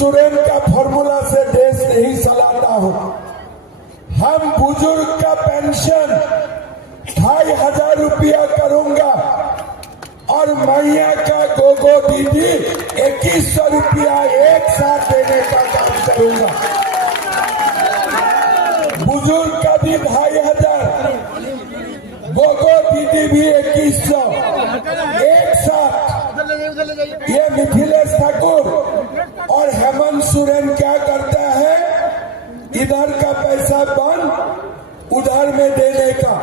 सोरेन का फॉर्मूला से देश नहीं चलाता हूं। हम बुजुर्ग का पेंशन 2500 रुपया करूंगा और मैया का गोगो दीदी 2100 रुपया एक साथ देने का काम करूंगा। बुजुर्ग का भी 2500, गोगो दीदी भी 2100 एक साथ। ये मिथिलेश ठाकुर और हेमंत सोरेन क्या करता है, इधर का पैसा बंद उधर में देने का।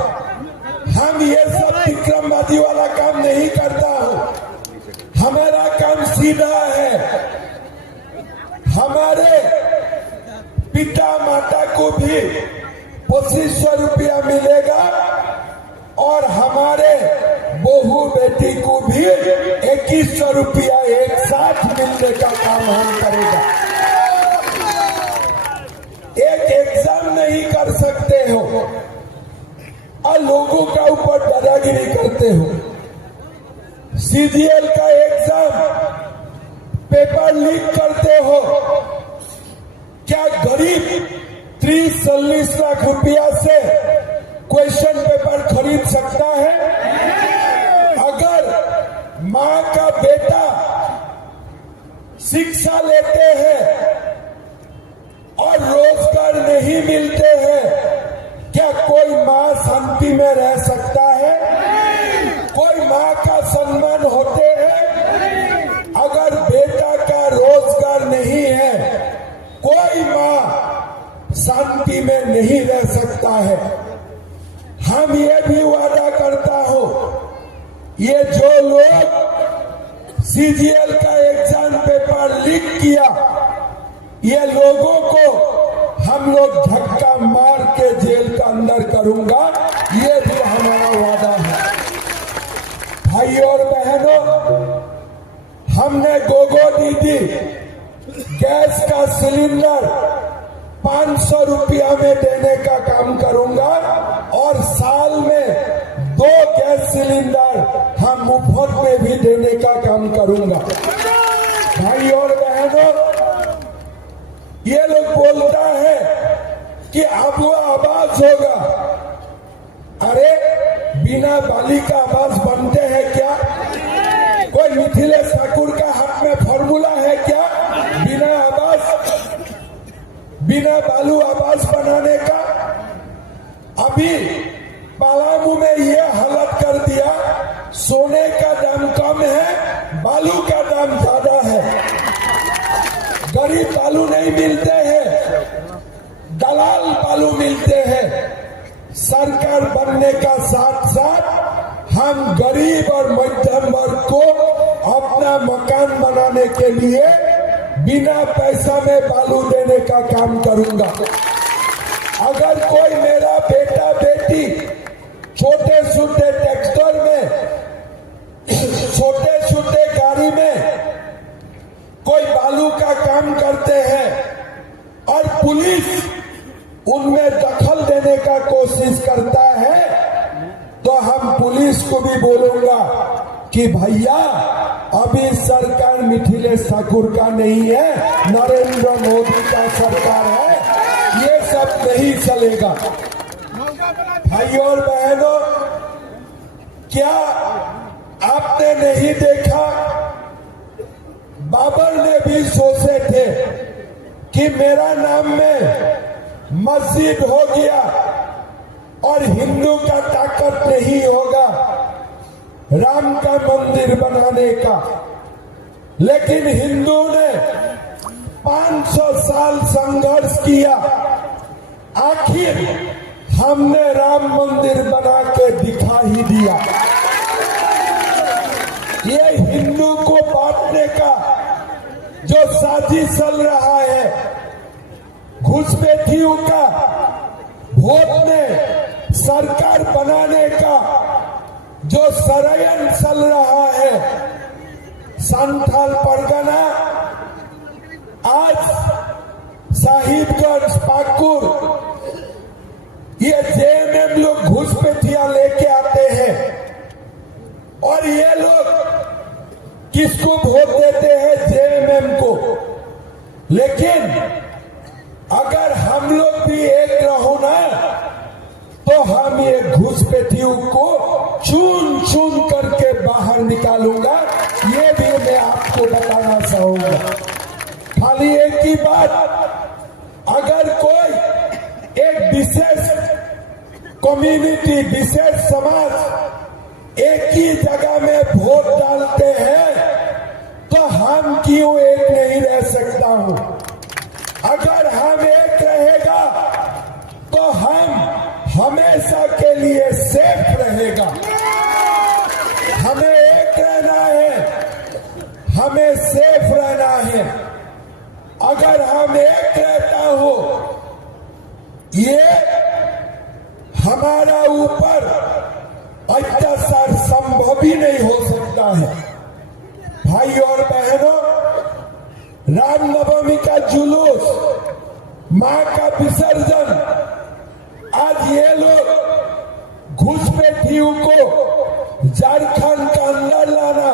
हम ये सब विक्रमवादी वाला काम नहीं करता हूं। हमारा काम सीधा है। हमारे पिता माता को भी 2500 रुपया मिलेगा और हमारे बहू बेटी को भी 2100 रुपया एक साथ मिलने का काम हम करेगा। एक एग्जाम नहीं कर सकते हो और लोगों का ऊपर दादागिरी करते हो। सीजीएल का एग्जाम पेपर लीक करते हो। क्या गरीब 30-40 लाख रुपया से क्वेश्चन पेपर खरीद सकता है? अगर मां का बेटा शिक्षा लेते हैं और रोजगार नहीं मिलते हैं, क्या कोई मां शांति में रह सकता है? कोई मां का सम्मान होते हैं? अगर बेटा का रोजगार नहीं है, कोई मां शांति में नहीं रह सकता है। हम ये भी वादा करता हूं, ये जो लोग सीजीएल का एग्जाम पेपर लीक किया, ये लोगों को हम लोग धक्का मार के जेल के अंदर करूंगा, ये भी हमारा वादा है। भाई और बहनों, हमने गोगो दीदी गैस का सिलेंडर 500 रुपया में देने का काम करूंगा और साल में 2 गैस सिलेंडर हम मुफ्त में भी देने का काम करूंगा। भाई और बहनों, ये लोग बोलता है कि अब वो आवास होगा। अरे बिना बाली का आवास बनते हैं क्या? कोई मिथिलेश ठाकुर का हाथ में फॉर्मूला है क्या बिना बालू आवास बनाने का? अभी पलामू में ये हालत कर दिया, सोने का दाम कम है, बालू का दाम ज्यादा है। गरीब बालू नहीं मिलते हैं, दलाल बालू मिलते हैं। सरकार बनने का साथ साथ हम गरीब और मध्यम वर्ग को अपना मकान बनाने के लिए बिना पैसा में बालू देने का काम करूंगा। अगर कोई मेरा बेटा बेटी छोटे छोटे ट्रैक्टर में, छोटे छोटे गाड़ी में कोई बालू का काम करते हैं और पुलिस उनमें दखल देने का कोशिश करता है, तो हम पुलिस को भी बोलूंगा कि भैया अभी सरकार मिथिलेश ठाकुर का नहीं है, नरेंद्र मोदी का सरकार है, ये सब नहीं चलेगा। भाइयों और बहनों, क्या आपने नहीं देखा, बाबर ने भी सोचे थे कि मेरा नाम में मस्जिद हो गया और हिंदू का ताकत नहीं होगा राम का मंदिर बनाने का। लेकिन हिंदू ने 500 साल संघर्ष किया, आखिर हमने राम मंदिर बना के दिखा ही दिया। ये हिंदू को बांटने का जो साजिश चल रहा है, घुसपैठियों का वोट में सरकार बनाने का जो षड्यंत्र चल रहा है, संथाल परगना, आज साहिबगंज, पाकुर, ये जेएमएम लोग घुसपैठिया लेके आते हैं और ये लोग किसको वोट देते हैं? जेएमएम को। लेकिन अगर हम लोग भी एक रहो ना, तो हम ये घुसपैठियों को चुन चुन करके बाहर निकालूंगा। ये भी मैं आपको बताना चाहूंगा। खाली एक ही बात, अगर कोई एक विशेष कम्युनिटी, विशेष समाज एक ही जगह में वोट डालते हैं, तो हम क्यों एक नहीं रह सकता हूं? अगर हम एक रहेगा तो हम हमेशा के लिए सेफ रहेगा। हमें एक रहना है, हमें सेफ रहना है। अगर हम एक रहता हो, ये हमारा ऊपर अत्याचार संभव ही नहीं हो सकता है। भाई और बहनों, रामनवमी का जुलूस, मां का विसर्जन, आज ये लोग घुसपैठियों को झारखंड का अंदर लाना,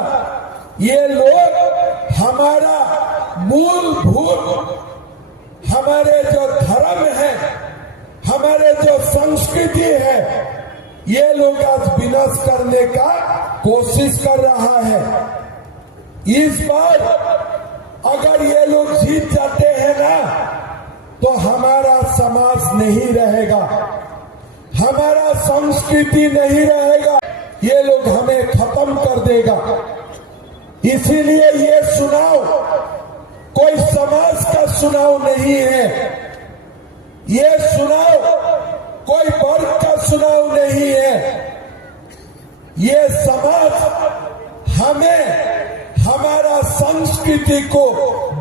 ये लोग हमारा मूलभूत, हमारे जो धर्म है, हमारे जो संस्कृति है, ये लोग आज विनाश करने का कोशिश कर रहा है। इस बार अगर ये लोग जीत जाते हैं ना, तो हमारा समाज नहीं रहेगा, हमारा संस्कृति नहीं रहेगा, ये लोग हमें खत्म कर देगा। इसीलिए ये चुनाव कोई समाज का चुनाव नहीं है, ये चुनाव कोई वर्ग का चुनाव नहीं है। ये समाज हमें हमारा संस्कृति को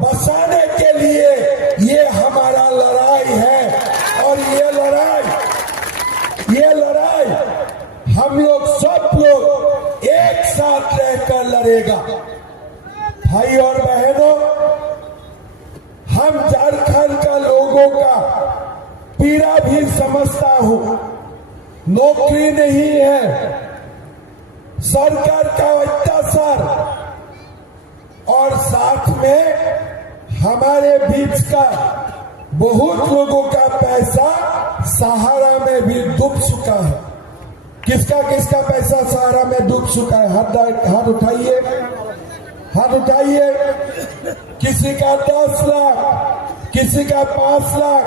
बचाने के लिए ये हमारा लड़ाई है। और ये लड़ाई हम लोग सब लोग एक साथ रहकर लड़ेगा। भाई और बहनों, हम झारखंड का लोगों का पीड़ा भी समझता हूं। नौकरी नहीं है, सरकार का अत्याचार, और साथ में हमारे बीच का बहुत लोगों का पैसा सहारा में भी डूब चुका है। किसका किसका पैसा सहारा में डूब चुका है? हाथ उठाइए, हाथ उठाइए। किसी का 10 लाख, किसी का 5 लाख,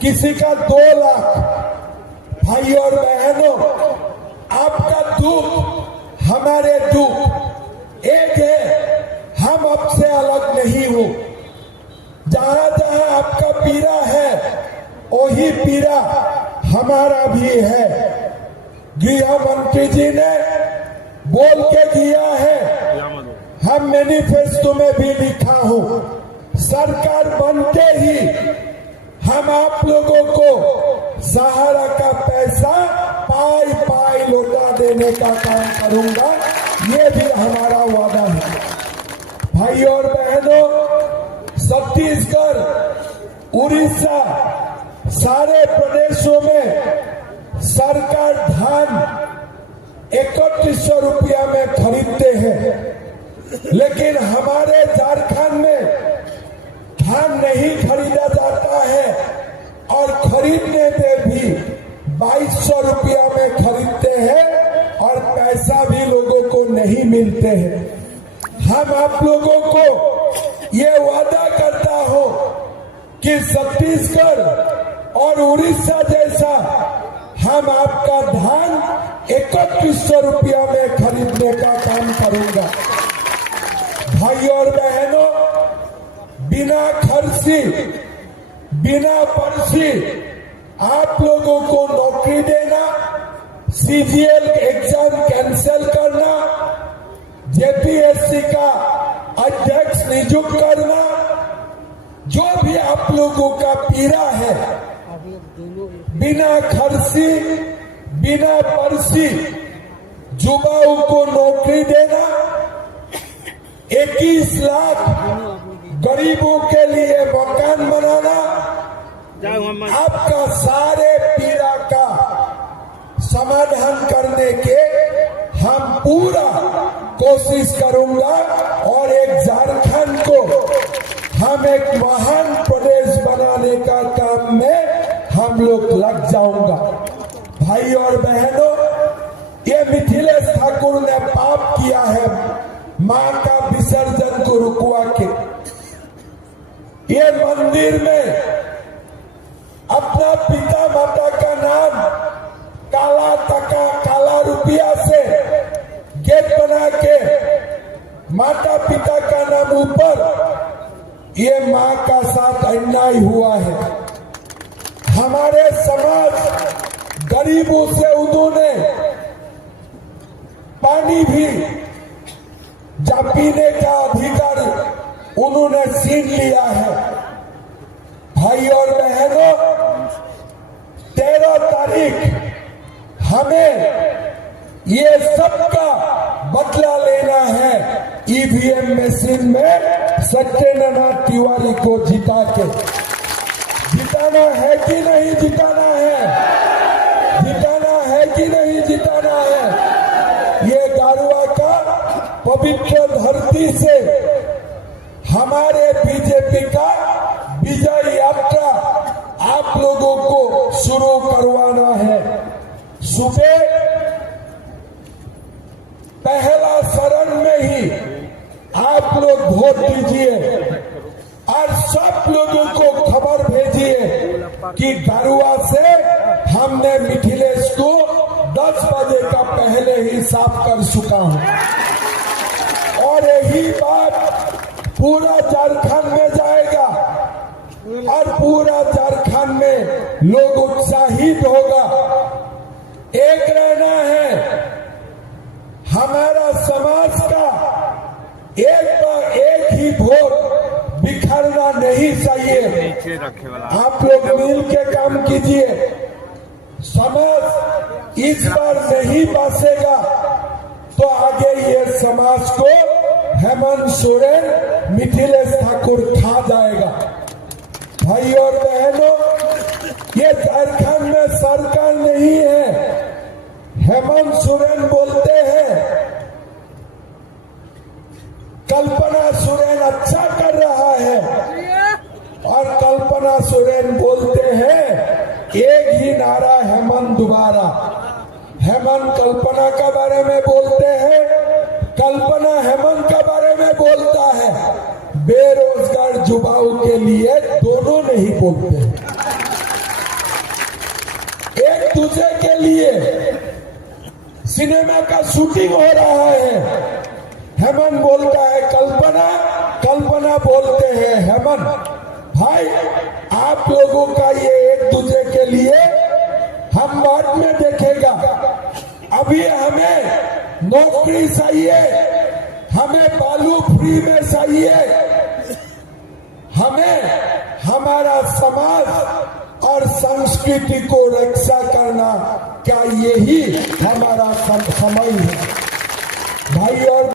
किसी का 2 लाख। भाई और बहनों, आपका दुख हमारे दुख एक है, हम आपसे अलग नहीं हो। जहां जहां आपका पीड़ा है, वही पीड़ा हमारा भी है। गृह मंत्री जी ने बोल के किया है, हम मैनिफेस्टो में भी लिखा हूं, सरकार बनते ही हम आप लोगों को सहारा का पैसा पाई पाई लौटा देने का काम करूंगा। ये भी हमारा वादा है। भाई और बहनों, छत्तीसगढ़, उड़ीसा, सारे प्रदेशों में सरकार धान 3100 रुपया में खरीदते हैं, लेकिन हमारे झारखंड में धान नहीं खरीदा जाता है, और खरीदने में भी 2200 रुपया में खरीदते हैं, और पैसा भी लोगों को नहीं मिलते हैं। हम आप लोगों को ये वादा करता हूं कि छत्तीसगढ़ और उड़ीसा जैसा हम आपका धान 3100 रुपया में खरीदने का काम करूंगा। भाई और बहनों, बिना खर्ची, बिना पर्ची आप लोगों को नौकरी देना, सीजीएल एग्जाम कैंसिल करना, जेपीएससी का अध्यक्ष नियुक्त करना, जो भी आप लोगों का पीड़ा है, बिना खर्ची, बिना पर्ची युवाओं को नौकरी देना, 21 लाख गरीबों के लिए मकान बनाना, आपका सारे पीड़ा का समाधान करने के हम पूरा कोशिश करूंगा। और एक झारखंड को हम एक महान प्रदेश बनाने का काम में हम लोग लग जाऊंगा। भाई और बहनों, ये मिथिलेश ठाकुर ने पाप किया है मां का विसर्जन को रुकवा के। ये मंदिर में अपना पिता माता का नाम काला टका काला रुपया से गेट बना के माता पिता का नाम ऊपर, ये मां का साथ अन्याय हुआ है। हमारे समाज गरीबों से उन्होंने पानी भी जा पीने का अधिकार उन्होंने छीन लिया है। भाई और बहनों, 13 तारीख हमें ये सबका बदला लेना है ईवीएम मशीन में सत्येंद्रनाथ तिवारी को जिता के। जिताना है कि नहीं जिताना है? जिताना है कि नहीं जिताना है? ये गारुआ का पवित्र धरती से हमारे बीजेपी का विजय यात्रा आप लोगों को शुरू करवाना है। सुबह पहला शरण में ही आप लोग वोट दीजिए और सब लोगों को खबर भेजिए कि गारुआ से हमने मिथिलेश को 10 बजे का पहले ही साफ कर चुका हूं। और यही बात पूरा झारखंड में जाएगा और पूरा झारखंड में लोग उत्साहित होगा। एक रहना है, हमारा समाज का एक ही वोट बिखरना नहीं चाहिए। आप लोग मिल के काम कीजिए। समाज इस बार नहीं बसेगा तो आगे ये समाज को हेमंत सोरेन, मिथिलेश ठाकुर खा जाएगा। भाई और बहनों, ये झारखंड में सरकार नहीं है। हेमंत सोरेन बोलते हैं कल्पना सोरेन अच्छा कर रहा है और कल्पना सोरेन बोलते हैं एक ही नारा हेमंत दोबारा। हेमंत कल्पना के बारे में बोलते हैं, कल्पना हेमंत के बारे में बोलता है। बेरोजगार युवाओं के लिए दोनों नहीं बोलते। एक दूसरे के लिए सिनेमा का शूटिंग हो रहा है। हेमंत बोलता है कल्पना, कल्पना बोलते हैं हेमंत। भाई, आप लोगों का ये एक दूसरे के लिए हम बाद में देखेगा। अभी हमें नौकरी चाहिए, हमें बालू फ्री में चाहिए, हमें हमारा समाज और संस्कृति को रक्षा करना, क्या यही हमारा समय है? भाई और